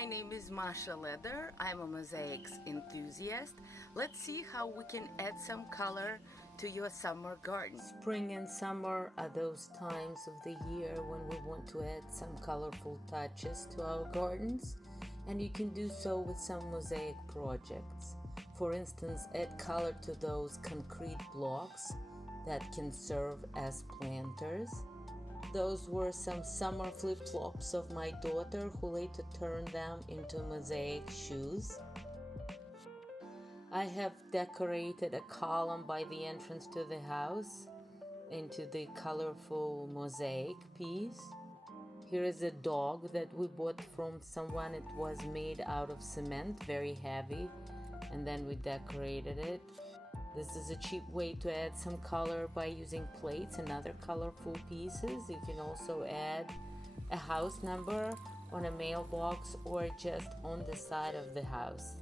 my name is Masha. I'm a mosaics enthusiast. Let's see how we can add some color to your summer garden. Spring and summer are those times of the year when we want to add some colorful touches to our gardens, and you can do so with some mosaic projects. For instance, add color to those concrete blocks that can serve as planters. Those were some summer flip-flops of my daughter, who later turned them into mosaic shoes. I have decorated a column by the entrance to the house into the colorful mosaic piece. Here is a dog that we bought from someone. It was made out of cement, very heavy, and then we decorated it. This is a cheap way to add some color by using plates and other colorful pieces. You can also add a house number on a mailbox or just on the side of the house.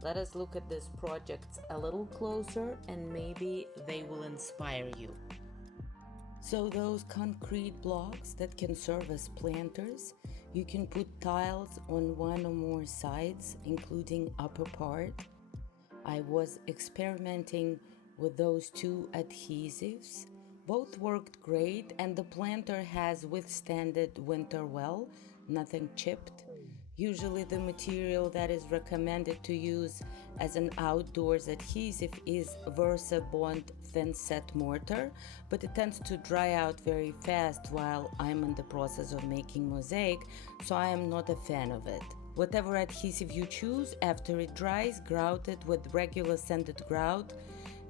Let us look at these projects a little closer and maybe they will inspire you. So those concrete blocks that can serve as planters, you can put tiles on one or more sides, including upper part. I was experimenting with those two adhesives. Both worked great, and the planter has withstanded winter well, nothing chipped. Usually the material that is recommended to use as an outdoors adhesive is Versa Bond thin set mortar, but it tends to dry out very fast while I'm in the process of making mosaic, so I am not a fan of it. Whatever adhesive you choose, after it dries, grout it with regular sanded grout.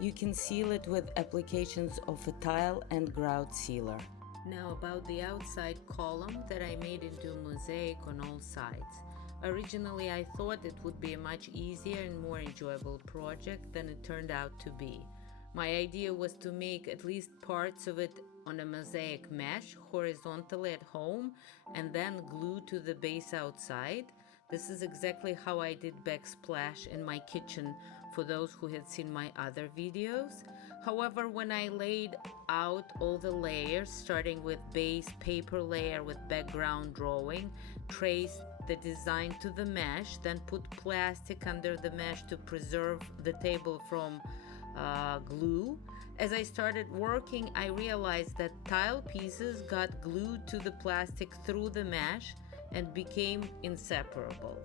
You can seal it with applications of a tile and grout sealer. Now about the outside column that I made into mosaic on all sides. Originally I thought it would be a much easier and more enjoyable project than it turned out to be. My idea was to make at least parts of it on a mosaic mesh horizontally at home and then glue to the base outside. This is exactly how I did backsplash in my kitchen for those who had seen my other videos. However, when I laid out all the layers, starting with base paper layer with background drawing, traced the design to the mesh, then put plastic under the mesh to preserve the table from glue. As I started working, I realized that tile pieces got glued to the plastic through the mesh and became inseparable.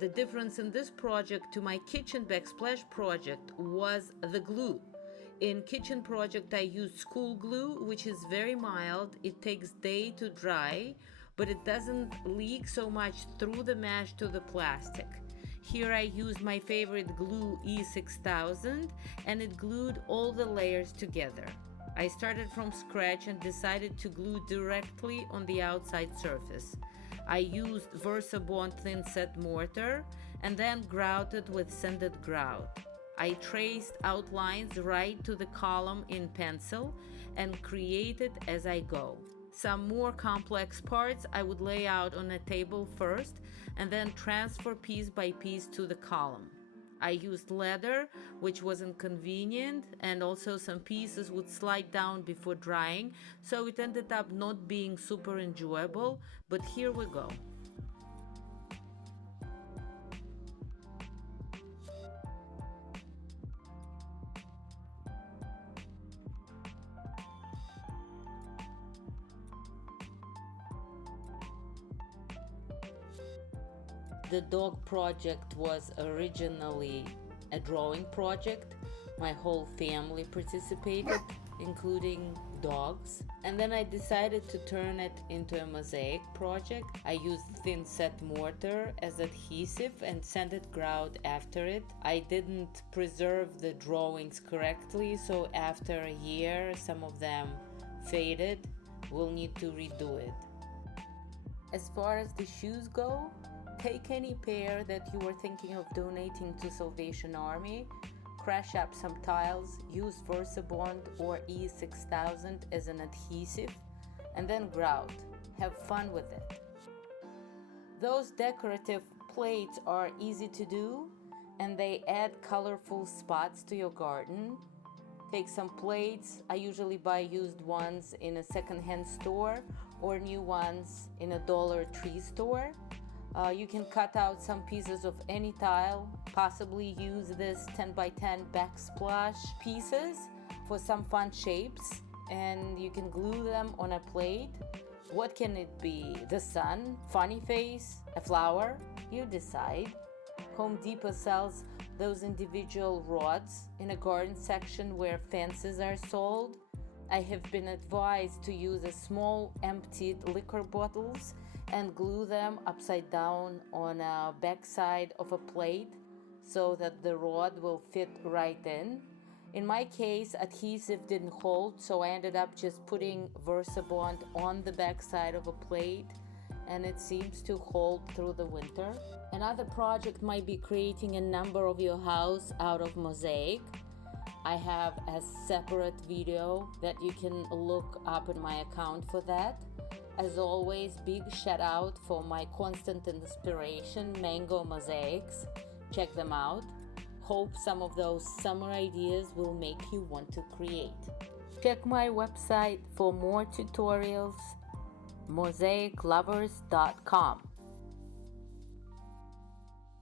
The difference in this project to my kitchen backsplash project was the glue. In kitchen project I used school glue, which is very mild. It takes day to dry, but it doesn't leak so much through the mesh to the plastic. Here I used my favorite glue E6000 and it glued all the layers together. I started from scratch and decided to glue directly on the outside surface. I used Versa Bond thin set mortar and then grouted with sanded grout. I traced outlines right to the column in pencil and created as I go. Some more complex parts I would lay out on a table first and then transfer piece by piece to the column. I used leather, which was inconvenient, and also some pieces would slide down before drying, so it ended up not being super enjoyable, but here we go. The dog project was originally a drawing project. My whole family participated, including dogs. And then I decided to turn it into a mosaic project. I used thin set mortar as adhesive and sanded grout after it. I didn't preserve the drawings correctly, so after a year, some of them faded. We'll need to redo it. As far as the shoes go, take any pair that you were thinking of donating to Salvation Army, crash up some tiles, use Versa Bond or E6000 as an adhesive, and then grout. Have fun with it. Those decorative plates are easy to do and they add colorful spots to your garden. Take some plates. I usually buy used ones in a secondhand store or new ones in a Dollar Tree store. You can cut out some pieces of any tile, possibly use this 10 by 10 backsplash pieces for some fun shapes, and you can glue them on a plate. What can it be? The sun, funny face, a flower? You decide. Home Depot sells those individual rods in a garden section where fences are sold. I have been advised to use a small emptied liquor bottles and glue them upside down on a backside of a plate so that the rod will fit right in. In my case, adhesive didn't hold, so I ended up just putting VersaBond on the backside of a plate, and it seems to hold through the winter. Another project might be creating a number of your house out of mosaic. I have a separate video that you can look up in my account for that. As always, big shout out for my constant inspiration, Mango Mosaics. Check them out. Hope some of those summer ideas will make you want to create. Check my website for more tutorials, mosaiclovers.com.